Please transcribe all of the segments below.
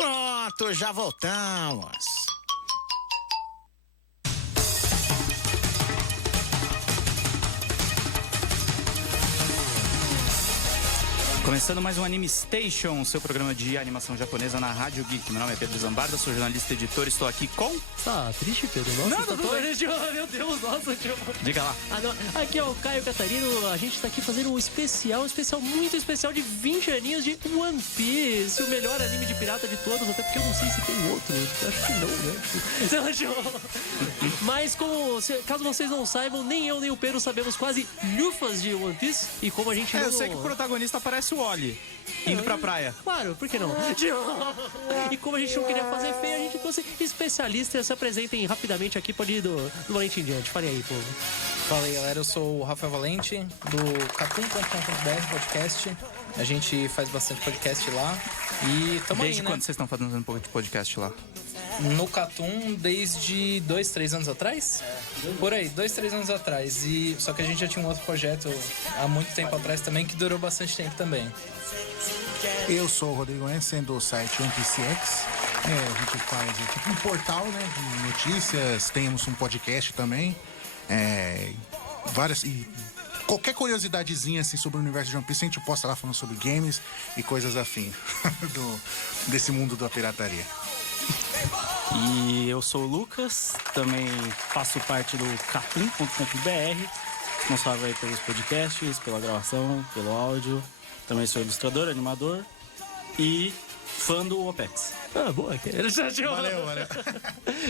Pronto, já voltamos. Começando mais um Anime Station, seu programa de animação japonesa na Rádio Geek. Meu nome é Pedro Zambarda, sou jornalista e editor, estou aqui com... Tá triste, Pedro? Nossa, Não, tudo bem. Meu Deus, nossa, tio. Diga lá. Aqui é o Caio Catarino, a gente tá aqui fazendo um especial muito especial de 20 aninhos de One Piece, o melhor anime de pirata de todos, até porque eu não sei se tem outro, acho que não, né? Mas caso vocês não saibam, nem eu nem o Pedro sabemos quase lufas de One Piece, e como a gente não... Eu sei que o protagonista parece o Oli, indo pra praia. Claro, por que não? E como a gente não queria fazer feio, a gente trouxe especialistas. Se apresentem rapidamente aqui, pode ir do Valente em diante. Fale aí, povo. Fala aí, galera, eu sou o Rafael Valente, do catum.com.br podcast. A gente faz bastante podcast lá e tamo Desde aí, quando né? vocês estão fazendo um pouco de podcast lá? No Catum desde 2-3 anos atrás? Por aí, 2-3 anos atrás. Só que a gente já tinha um outro projeto há muito tempo atrás também, que durou bastante tempo também. Eu sou o Rodrigo Ensen, do site NPCX. A gente faz tipo um portal, né, de notícias, temos um podcast também. Qualquer curiosidadezinha assim, sobre o universo de One Piece, a gente posta lá falando sobre games e coisas afim desse mundo da pirataria. E eu sou o Lucas, também faço parte do catum.com.br, responsável aí pelos podcasts, pela gravação, pelo áudio. Também sou ilustrador, animador e fã do OPEX. Ah, boa, cara. Valeu.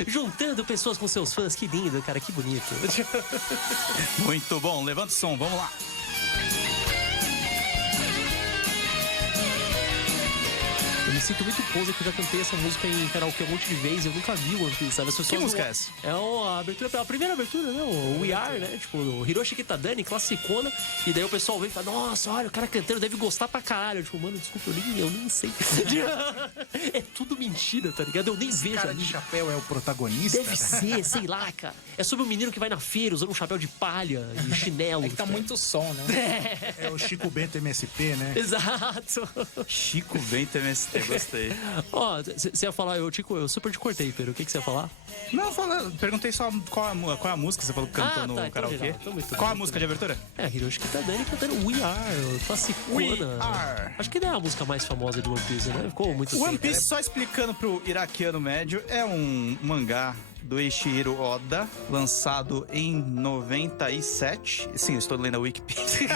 Juntando pessoas com seus fãs, que lindo, cara, que bonito. Muito bom, levanta o som, vamos lá. Eu me sinto muito poser que eu já cantei essa música em karaokê um monte de vezes. Eu nunca vi One Piece, sabe? As pessoas Que música é essa? É a primeira abertura, né? O We Are, né? Tipo, o Hiroshi Kitadani, classicona. E daí o pessoal vem e fala, nossa, olha, o cara cantando deve gostar pra caralho. Tipo, mano, desculpa, eu nem sei. É tudo mentira, tá ligado? Eu nem vejo. Cara de chapéu é o protagonista? Deve ser, sei lá, cara. É sobre um menino que vai na feira usando um chapéu de palha e chinelo. É que tá muito sol, né? É o Chico Bento MSP, né? Exato. Chico Bento MST, gostei. Ó, você ia falar, eu super te cortei, Pedro. O que você ia falar? Não, perguntei só qual é a música que você falou que cantou no então karaokê. geral, então muito Qual a bem, música de abertura? É, Hiroshi Kitadani cantando We Are, classicona. We Are. Acho que não é a música mais famosa do One Piece, né? Ficou muito One tempo, Piece, né? só explicando pro iraquiano médio, é um mangá do Eiichiro Oda, lançado em 97. Sim, eu estou lendo a Wikipedia.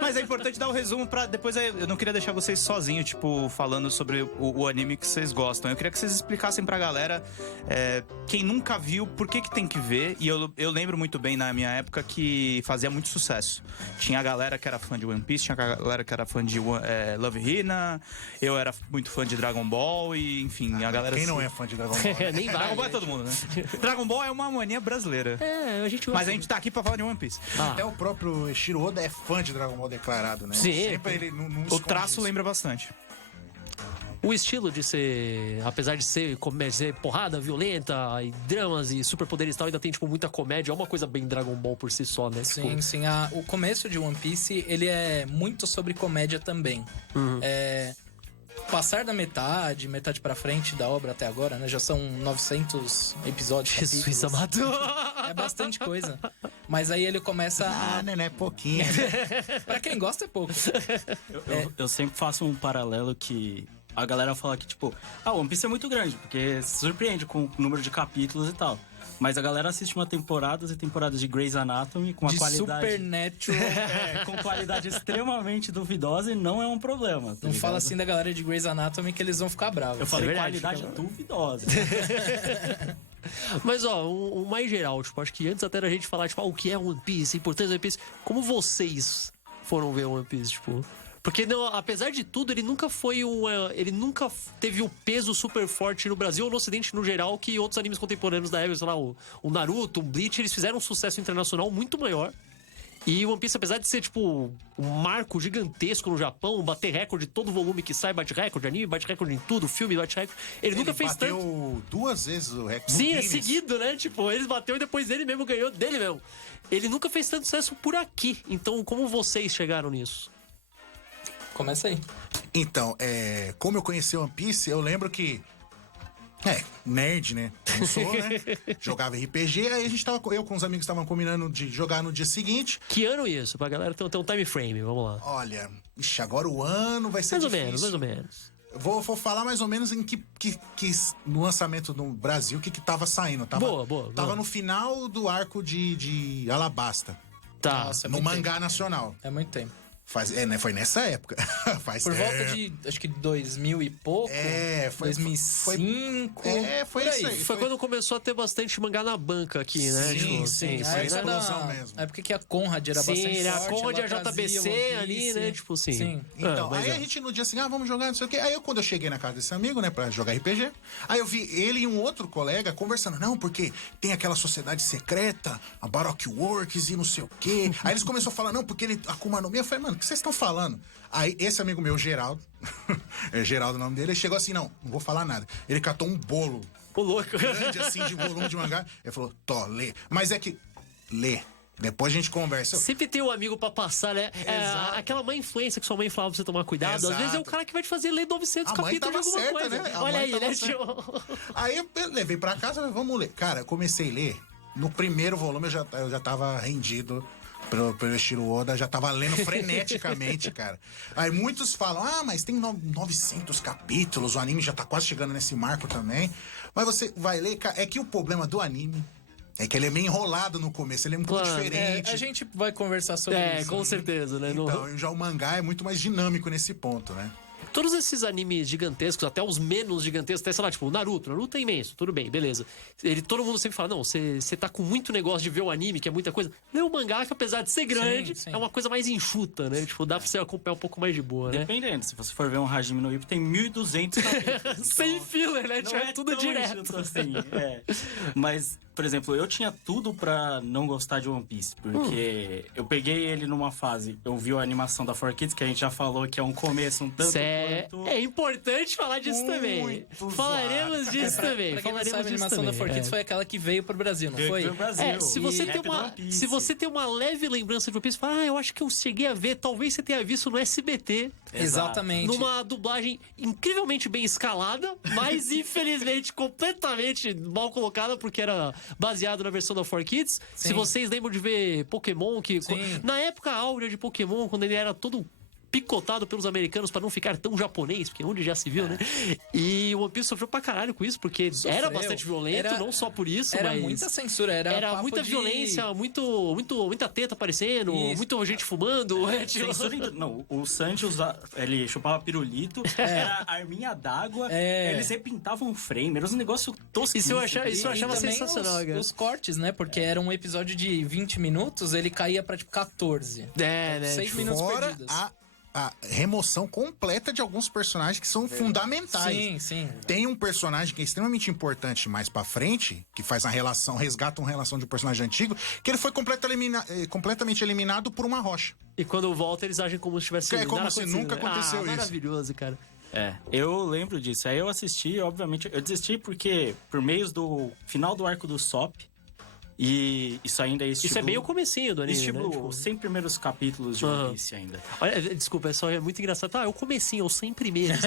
Mas é importante dar o resumo pra depois. Eu não queria deixar vocês sozinhos, tipo, falando sobre o anime que vocês gostam. Eu queria que vocês explicassem pra galera, quem nunca viu, por que tem que ver. E eu lembro muito bem na minha época que fazia muito sucesso. Tinha a galera que era fã de One Piece, tinha a galera que era fã de Love Hina, eu era muito fã de Dragon Ball, e enfim, a galera. Quem não é fã de Dragon Ball? Nem vai. Dragon Ball é todo mundo, né? Dragon Ball é uma mania brasileira. A gente Mas a gente tá aqui pra falar de One Piece. Até o próprio Eiichiro Oda é fã de Dragon Ball declarado, né? Sim. Sempre ele não O esconde traço isso. lembra bastante. O estilo de ser, apesar de ser porrada violenta e dramas e superpoderes e tal, ainda tem, tipo, muita comédia. É uma coisa bem Dragon Ball por si só, né? Sim, sim. O começo de One Piece, ele é muito sobre comédia também. Passar da metade pra frente da obra até agora, né? Já são 900 episódios. Jesus capítulos. amado. É bastante coisa. Mas aí ele começa a... né? É pouquinho. Pra quem gosta, é pouco. Eu sempre faço um paralelo que a galera fala que, tipo, One Piece é muito grande, porque se surpreende com o número de capítulos e tal. Mas a galera assiste temporadas e temporadas de Grey's Anatomy com uma De qualidade... Supernatural. com qualidade extremamente duvidosa e não é um problema. Tá Não ligado? fala assim da galera de Grey's Anatomy que eles vão ficar bravos. Eu falei verdade, qualidade fica- duvidosa. Mas, ó, o mais geral, tipo, acho que antes até da gente falar, tipo, o que é One Piece, a importância do One Piece, como vocês foram ver One Piece, tipo... Porque, não, apesar de tudo, ele nunca teve o peso super forte no Brasil ou no Ocidente no geral que outros animes contemporâneos da época, sei lá, o Naruto, o Bleach, eles fizeram um sucesso internacional muito maior. E o One Piece, apesar de ser, tipo, um marco gigantesco no Japão, bater recorde, todo volume que sai bate recorde, anime bate recorde em tudo, filme bate recorde, ele nunca fez tanto. Bateu 2 vezes o recorde. Sim, é Guinness. seguido, né? Tipo, eles bateu e depois ele mesmo ganhou dele mesmo. Ele nunca fez tanto sucesso por aqui. Então, como vocês chegaram nisso? Começa aí. Então, como eu conheci One Piece, eu lembro que... nerd, né? Não sou, né? Jogava RPG, aí eu com os amigos estavam combinando de jogar no dia seguinte. Que ano isso? Pra galera ter um time frame, vamos lá. Olha, agora o ano vai ser difícil. Mais ou menos. Vou falar mais ou menos em que no lançamento no Brasil, que tava saindo. Boa. Tava no final do arco de Alabasta, Tá. Nossa, é no muito mangá tempo. nacional. É muito tempo. Foi nessa época. Por volta de, acho que 2000 e pouco. 2005. Foi por isso aí. Foi quando começou a ter bastante mangá na banca aqui, né? Sim, A foi época explosão mesmo. a época que a Conrad era bastante Sim, forte. a Conrad e a ela trazia JBC One ali, Piece. né? Tipo assim. Sim. Então, mas aí a gente no dia assim, vamos jogar, não sei o quê. Aí quando eu cheguei na casa desse amigo, né, pra jogar RPG, aí eu vi ele e um outro colega conversando. Não, porque tem aquela sociedade secreta, a Baroque Works e não sei o quê. Aí eles começaram a falar, não, porque ele, Akuma no Mi. Eu falei, mano, o que vocês estão falando? Aí esse amigo meu, Geraldo, é Geraldo o nome dele, ele chegou assim, não vou falar nada. Ele catou um bolo Ô, louco. grande assim, de volume de mangá. Ele falou, lê. Mas é que, lê. Depois a gente conversa. Sempre tem um amigo pra passar, né? Exato. Aquela má influência que sua mãe falava pra você tomar cuidado. Às Exato. vezes é o cara que vai te fazer ler 900 A mãe capítulos de tava alguma certa, coisa. né? A Olha mãe aí, tava né, certa. tio? Aí eu levei pra casa, falei, vamos ler. Cara, eu comecei a ler. No primeiro volume eu já tava rendido pelo estilo Oda, já tava lendo freneticamente, cara. Aí muitos falam, mas tem 900 capítulos, o anime já tá quase chegando nesse marco também. Mas você vai ler, cara, é que o problema do anime é que ele é meio enrolado no começo, ele é um pouco Claro. diferente. A gente vai conversar sobre isso. Com certeza, né? No- Então, já o mangá é muito mais dinâmico nesse ponto, né? Todos esses animes gigantescos, até os menos gigantescos, até, sei lá, tipo, o Naruto. Naruto é imenso, tudo bem, beleza. Todo mundo sempre fala, não, você tá com muito negócio de ver o anime, que é muita coisa. Lê o mangá, que apesar de ser grande, sim. é uma coisa mais enxuta, né? Tipo, dá pra você acompanhar um pouco mais de boa, né? Dependendo, se você for ver um Hajime no Ippo, tem 1.200 capítulos. Sem filler, né? Não Tipo, é tudo tão direto. enxuto assim, Mas, por exemplo, eu tinha tudo pra não gostar de One Piece, porque eu peguei ele numa fase, eu vi a animação da 4Kids, que a gente já falou que é um começo um tanto quanto... É importante falar disso também. Muito Falaremos disso também. Pra quem não Falaremos sabe, a disso animação da também. 4Kids foi aquela que veio pro Brasil, não Veio foi? pro Brasil. Se você, E tem Rap do uma, One Piece. se você tem uma leve lembrança de One Piece, fala, eu acho que eu cheguei a ver, talvez você tenha visto no SBT, Exatamente. numa dublagem incrivelmente bem escalada, mas infelizmente completamente mal colocada, porque era baseado na versão da 4Kids. Se Sim. vocês lembram de ver Pokémon, que Sim. na época áurea de Pokémon, quando ele era todo picotado pelos americanos pra não ficar tão japonês, porque onde já se viu, né? E o One Piece sofreu pra caralho com isso, porque era Sofreu. bastante violento, Era- não só por isso, Era mas... muita censura, era papo muita de- violência, muita teta aparecendo, Isso. muita gente fumando. Tipo... Censura não, o Sanji ele chupava pirulito, era arminha d'água, eles repintavam o frame, era um negócio tosco. Isso eu achava também sensacional, cara. os cortes, né? Porque era um episódio de 20 minutos, ele caía pra tipo 14. É, né? 6 tipo, minutos Fora perdidos. a remoção completa de alguns personagens que são fundamentais. Sim, sim. Tem um personagem que é extremamente importante mais pra frente, que faz resgata uma relação de um personagem antigo, que ele foi completamente eliminado por uma rocha. E quando volta, eles agem como se tivesse É como nada se acontecido, nunca né? aconteceu isso. Maravilhoso, cara. Eu lembro disso. Aí eu assisti, obviamente, eu desisti porque por meios do final do arco do Sop, e isso ainda é Isso é bem o comecinho do anime, Estilo, né? Tipo, 100 primeiros capítulos de One Piece ainda. olha, desculpa, é muito engraçado. É o comecinho, os 100 primeiros.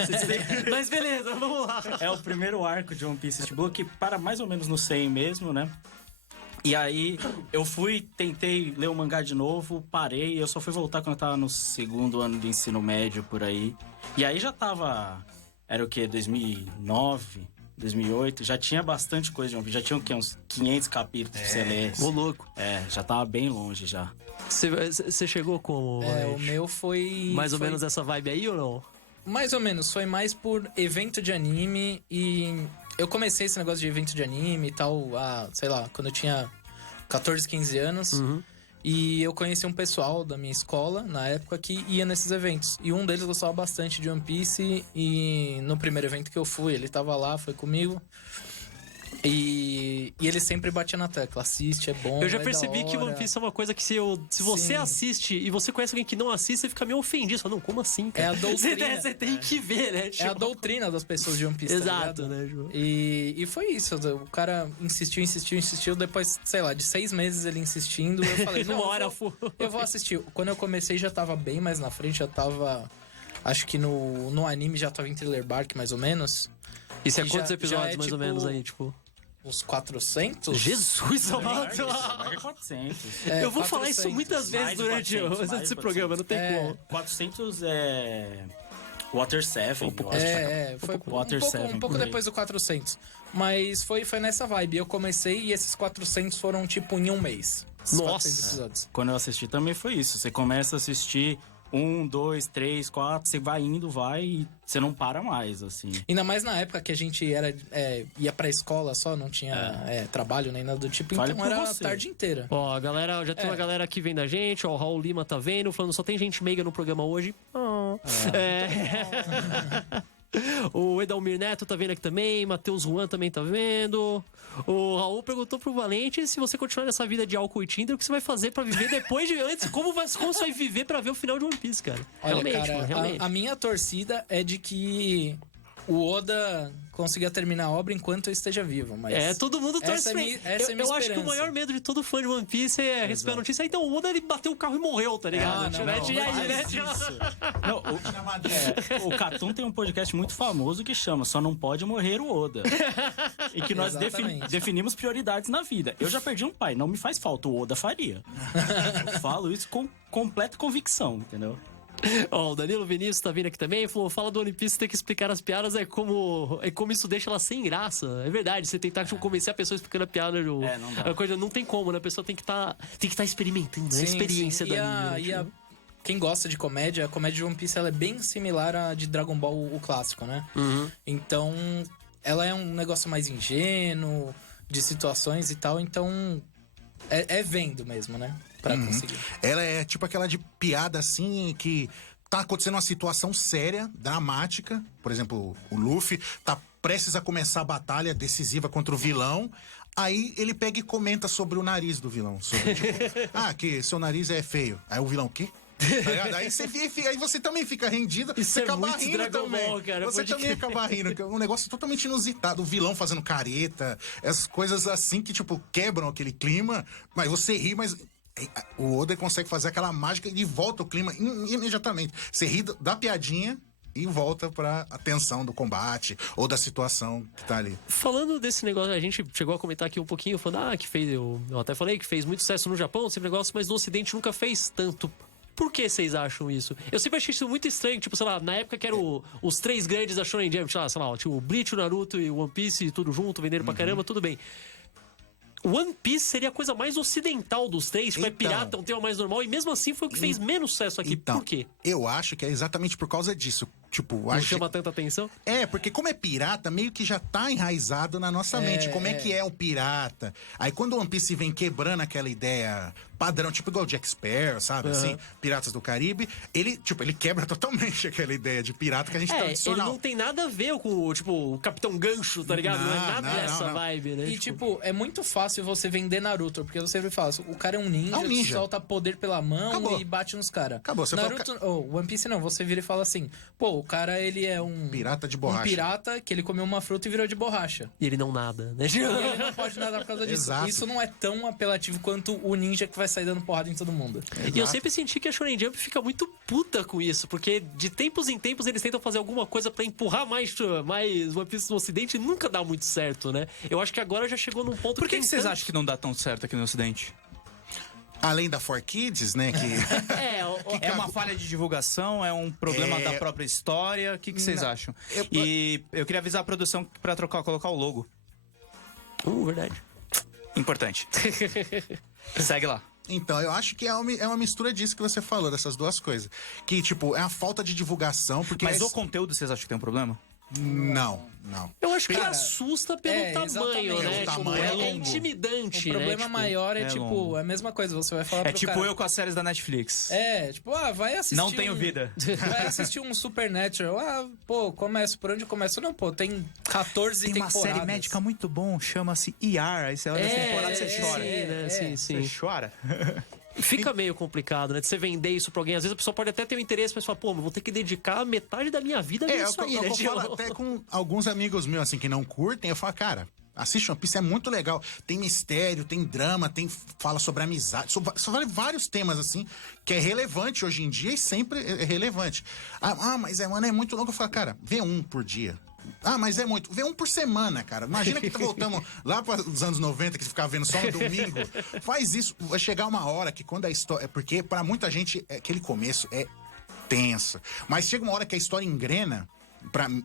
Mas beleza, vamos lá. É o primeiro arco de One Piece East Blue, que para mais ou menos no 100 mesmo, né? E aí, eu tentei ler o mangá de novo, parei, eu só fui voltar quando eu tava no segundo ano de ensino médio, por aí. E aí já tava, era o quê? 2009, 2008, já tinha bastante coisa de One Piece, já tinha o quê? Uns 500 capítulos pra você ler. Ô, louco. Já tava bem longe já. Você chegou como? O meu foi... Mais ou foi menos essa vibe aí ou não? Mais ou menos, foi mais por evento de anime e... Eu comecei esse negócio de evento de anime e tal, sei lá, quando eu tinha 14, 15 anos. E eu conheci um pessoal da minha escola, na época, que ia nesses eventos. E um deles gostava bastante de One Piece. E no primeiro evento que eu fui, ele tava lá, foi comigo. E ele sempre batia na tecla, assiste, é bom, Eu já é percebi da que One hora. Piece é uma coisa que se você Sim. assiste e você conhece alguém que não assiste, você fica meio ofendido. Você fala, não, como assim, cara? É a doutrina. Você tem que ver, né? É a Tipo, doutrina das pessoas de One Piece, tá Exato, ligado? né, João? E foi isso. O cara insistiu. Depois, sei lá, de 6 meses ele insistindo, eu falei, não, Uma hora eu vou assistir. Quando eu comecei já tava bem mais na frente, já tava Acho que no anime já tava em Thriller Bark, mais ou menos. Isso é E quantos já episódios, é, mais ou tipo, menos, aí, tipo? Uns 400? Jesus, amado! Marca 400. Eu vou falar isso 400. muitas vezes Mais de durante 400, esse mais de programa, não tem como. 400 é... Water 7, eu acho. Foi Water um 7, pouco por aí. depois do 400. Mas foi nessa vibe. Eu comecei e esses 400 foram, tipo, em um mês. Esses Nossa. 400 episódios. Quando eu assisti também foi isso. Você começa a assistir 1, 2, 3, 4, você vai indo, vai e você não para mais, assim. Ainda mais na época que a gente ia pra escola só, não tinha trabalho nem nada do tipo. Fale Então por era você. a tarde inteira. Ó, a galera, já tem uma galera aqui vendo a gente, ó, o Raul Lima tá vendo, falando só tem gente meiga no programa hoje. O Edalmir Neto tá vendo aqui também, Matheus Juan também tá vendo. O Raul perguntou pro Valente se você continuar nessa vida de álcool e Tinder, o que você vai fazer pra viver depois de antes? Como você vai viver pra ver o final de One Piece, cara? Olha, Realmente, cara, mano, realmente. a minha torcida é de que o Oda consiga terminar a obra enquanto eu esteja vivo. Mas Todo mundo torce essa é pra minha- ele. essa é minha Eu acho que o esperança. maior medo de todo fã de One Piece é receber a notícia. Então o Oda ele bateu o carro e morreu, tá ligado? não, Mete não, aí, faz mete Não, o Catum tem um podcast muito famoso que chama Só Não Pode Morrer o Oda. E que nós Exatamente. definimos prioridades na vida. Eu já perdi um pai, não me faz falta, o Oda faria. Eu falo isso com completa convicção, entendeu? Ó, o Danilo Vinícius tá vindo aqui também, falou, fala do One Piece, tem que explicar as piadas, é como isso deixa ela sem graça. É verdade, você tentar convencer a pessoa explicando a piada, não dá. a coisa não tem como, né? A pessoa tem que tá experimentando, né? A experiência sim. da linha. Quem gosta de comédia, a comédia de One Piece ela é bem similar à de Dragon Ball, o clássico, né? Então, ela é um negócio mais ingênuo, de situações e tal, então é vendo mesmo, né? Pra conseguir. Ela é tipo aquela de piada assim que tá acontecendo uma situação séria, dramática. Por exemplo, o Luffy tá prestes a começar a batalha decisiva contra o vilão. Aí ele pega e comenta sobre o nariz do vilão. Sobre, tipo, que seu nariz é feio. Aí o vilão, o quê? Tá ligado? Aí você também fica rendido, Isso você é acaba muito rindo Dragon também. Ball, cara, Você pode também crer. acaba rindo, que é um negócio totalmente inusitado. O vilão fazendo careta, essas coisas assim que, tipo, quebram aquele clima, mas você ri, mas o Oda consegue fazer aquela mágica e volta o clima imediatamente. Você ri da piadinha e volta pra atenção do combate ou da situação que tá ali. Falando desse negócio, a gente chegou a comentar aqui um pouquinho, falando, que fez, eu até falei que fez muito sucesso no Japão, esse negócio, mas no Ocidente nunca fez tanto. Por que vocês acham isso? Eu sempre achei isso muito estranho, tipo, sei lá, na época que eram os três grandes da Shonen Jump, sei lá, tipo, o Bleach, o Naruto e o One Piece, tudo junto, vendendo pra caramba, tudo bem. One Piece seria a coisa mais ocidental dos três, tipo, é Então. pirata, um tema mais normal, e mesmo assim foi o que fez menos sucesso aqui. Então, Por quê? eu acho que é exatamente por causa disso. Tipo, Não acho... chama tanta atenção? Porque como é pirata, meio que já tá enraizado na nossa mente. Como é que é um pirata? Aí quando o One Piece vem quebrando aquela ideia padrão, tipo igual o Jack Sparrow, sabe? Assim, Piratas do Caribe, ele quebra totalmente aquela ideia de pirata que a gente Ele tradicional. não tem nada a ver com, tipo, o Capitão Gancho, tá ligado? Não é nada Não, dessa não. vibe, né? E, tipo, é muito fácil você vender Naruto, porque você sempre fala, o cara é um ninja, É um ninja. que solta poder pela mão Acabou. e bate nos caras. Acabou, você fala, Naruto, One Piece não, você vira e fala assim, pô, o cara, ele é um... Pirata de borracha. Um pirata que ele comeu uma fruta e virou de borracha. E ele não nada, né? E ele não pode nadar por causa disso. Exato. Isso não é tão apelativo quanto o ninja que vai sair dando porrada em todo mundo. E eu sempre senti que a Shonen Jump fica muito puta com isso, porque de tempos em tempos eles tentam fazer alguma coisa pra empurrar mais One Piece no Ocidente e nunca dá muito certo, né? Eu acho que agora já chegou num ponto Por que tem vocês tanto- acham que não dá tão certo aqui no Ocidente? Além da 4Kids, né? Que... É uma falha de divulgação? É um problema da própria história? O que vocês acham? E eu queria avisar a produção pra colocar o logo. Verdade. Importante. Segue lá. Então, eu acho que é uma mistura disso que você falou, dessas duas coisas. Que, tipo, é a falta de divulgação, porque... Mas o conteúdo, vocês acham que tem um problema? Não. Eu acho que Cara, assusta pelo tamanho, exatamente. né? O Tipo, tamanho é é longo. intimidante, O problema né? Tipo, maior é, é tipo, longo. a mesma coisa. Você vai falar É pro tipo cara... eu com as séries da Netflix. Tipo, vai assistir Não tenho um- vida. Vai assistir um Supernatural. Começo. Por onde eu começo? Não, tem 14 Tem uma temporadas. série médica muito bom, chama-se ER. Aí você olha essa temporada e você chora. Sim, né? Sim, sim. Você chora? Fica meio complicado, né? De você vender isso pra alguém. Às vezes a pessoa pode até ter um interesse, mas fala, pô, mas vou ter que dedicar metade da minha vida a ver É o isso que aí, eu né? falo até com alguns amigos meus, assim, que não curtem. Eu falo, cara, Assiste One Piece, é muito legal. Tem mistério, tem drama, fala sobre amizade, sobre vários temas, assim, que é relevante hoje em dia e sempre é relevante. Mas mano, é muito longo. Eu falo, cara, vê um por dia. Mas é muito. Vê um por semana, cara. Imagina que voltamos lá para os anos 90, que você ficava vendo só no domingo. Faz isso. Vai chegar uma hora que quando a história... Porque para muita gente, aquele começo é tenso. Mas chega uma hora que a história engrena.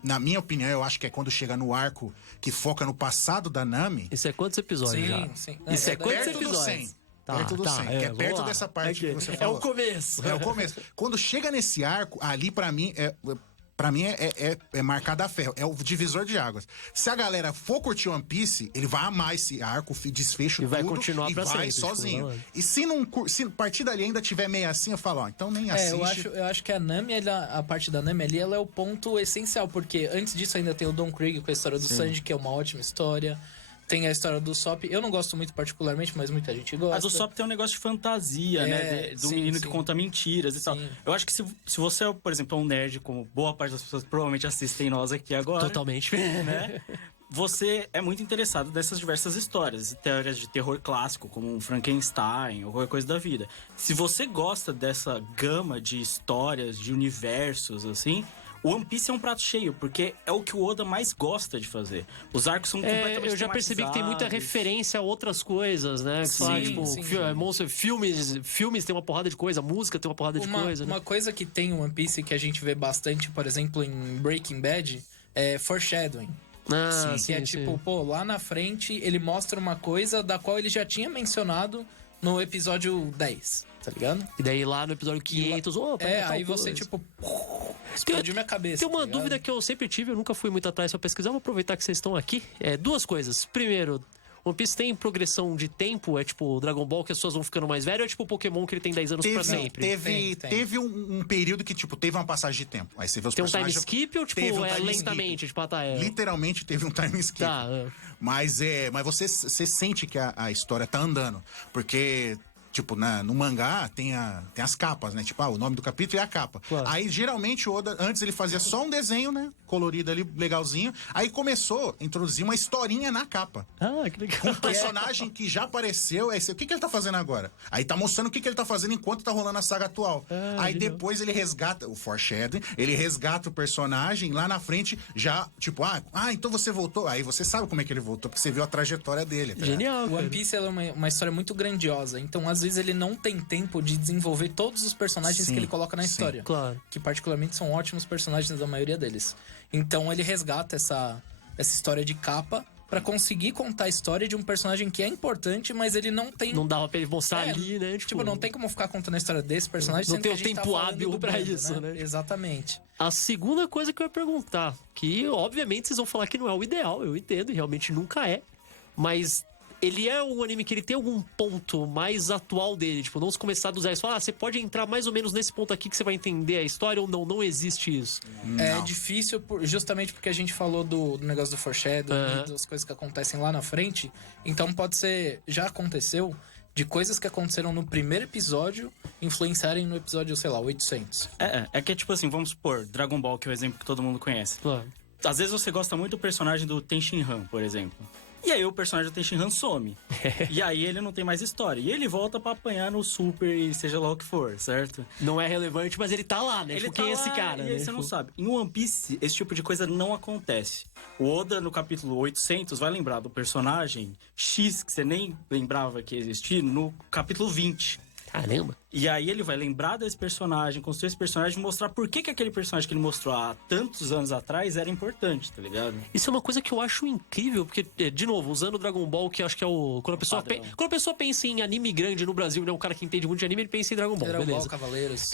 Na minha opinião, eu acho que é quando chega no arco que foca no passado da Nami. Isso é quantos episódios já? Sim. Isso é quantos perto episódios? Do 100. Tá, perto do 100. Que é perto lá. dessa parte que você É falou. o começo. É o começo. Quando chega nesse arco, ali pra mim é marcado a ferro. É o divisor de águas. Se a galera for curtir One Piece, ele vai amar esse arco, desfecho E vai tudo, continuar e pra vai sempre, sozinho. tipo, E se a partir dali ainda tiver meio assim, eu falo, então nem assiste. Eu acho que a Nami, a parte da Nami ali, ela é o ponto essencial, porque antes disso ainda tem o Don Krieg com a história do Sanji, que é uma ótima história. Tem a história do Sop. Eu não gosto muito particularmente, mas muita gente gosta. A do Sop tem um negócio de fantasia, né? Do menino que conta mentiras e tal. Eu acho que se você, por exemplo, é um nerd, como boa parte das pessoas provavelmente assistem nós aqui agora. Totalmente. Né? Você é muito interessado nessas diversas histórias. Teorias de terror clássico, como um Frankenstein ou qualquer coisa da vida. Se você gosta dessa gama de histórias, de universos, assim... O One Piece é um prato cheio, porque é o que o Oda mais gosta de fazer. Os arcos são completamente eu já percebi que tem muita referência a outras coisas, né? Filmes tem uma porrada de coisa, música tem uma porrada de coisa. Uma coisa que tem o One Piece que a gente vê bastante, por exemplo, em Breaking Bad, é foreshadowing. Que é tipo, lá na frente ele mostra uma coisa da qual ele já tinha mencionado no episódio 10, tá ligado? E daí lá no episódio 500, aí você tipo... explodiu minha cabeça. Tem uma dúvida que eu sempre tive, eu nunca fui muito atrás pra pesquisar, vou aproveitar que vocês estão aqui. Duas coisas. Primeiro, One Piece tem progressão de tempo? É tipo Dragon Ball que as pessoas vão ficando mais velhas? Ou é tipo Pokémon que ele tem 10 anos pra sempre? Teve um período que, tipo, teve uma passagem de tempo. Aí você vê os tem um time personagens... skip ou tipo, lentamente? Tipo, Literalmente teve um time skip. Mas você sente que a história tá andando. Porque... Tipo, no mangá tem as capas, né? Tipo, o nome do capítulo e a capa. Claro. Aí, geralmente, o Oda, antes ele fazia só um desenho, né? Colorido ali, legalzinho. Aí começou a introduzir uma historinha na capa. Que legal. Um personagem que já apareceu. Aí o que ele tá fazendo agora? Aí tá mostrando o que ele tá fazendo enquanto tá rolando a saga atual. Aí depois ele resgata o foreshadowing, ele resgata o personagem lá na frente, já, tipo, então você voltou. Aí você sabe como é que ele voltou, porque você viu a trajetória dele. Tá? Genial. O One Piece é uma história muito grandiosa. Então, às vezes, ele não tem tempo de desenvolver todos os personagens que ele coloca na história. Claro. Que particularmente são ótimos personagens, a maioria deles. Então ele resgata essa história de capa pra conseguir contar a história de um personagem que é importante, mas ele não tem... Não dava pra ele mostrar ali, né? Tipo, não tem como ficar contando a história desse personagem. Não tem o tempo tá hábil pra isso, né? Exatamente. A segunda coisa que eu ia perguntar, que obviamente vocês vão falar que não é o ideal, eu entendo, e realmente nunca é, mas... Ele é um anime que ele tem algum ponto mais atual dele, tipo, não se começar do zero. Você fala, você pode entrar mais ou menos nesse ponto aqui que você vai entender a história ou não? Não existe isso. É difícil, justamente porque a gente falou do negócio do foreshadowing, das coisas que acontecem lá na frente. Então pode ser, já aconteceu, de coisas que aconteceram no primeiro episódio influenciarem no episódio, sei lá, 800. É que é tipo assim, vamos supor, Dragon Ball, que é o exemplo que todo mundo conhece. Claro. Às vezes você gosta muito do personagem do Tenshinhan, por exemplo. E aí o personagem do Tenshinhan some. E aí ele não tem mais história. E ele volta pra apanhar no Super e seja lá o que for, certo? Não é relevante, mas ele tá lá, né? Ele tipo, tá quem é lá, esse cara? E aí né? você não sabe. Em One Piece, esse tipo de coisa não acontece. O Oda, no capítulo 800, vai lembrar do personagem X, que você nem lembrava que existia, no capítulo 20. Caramba. E aí ele vai lembrar desse personagem, construir esse personagem e mostrar por que aquele personagem que ele mostrou há tantos anos atrás era importante, tá ligado? Isso é uma coisa que eu acho incrível, porque, de novo, usando o Dragon Ball, que eu acho que é o... Quando a pessoa pensa em anime grande no Brasil, né? Um cara que entende muito de anime, ele pensa em Dragon Ball, Dragon beleza. Ball, Cavaleiros.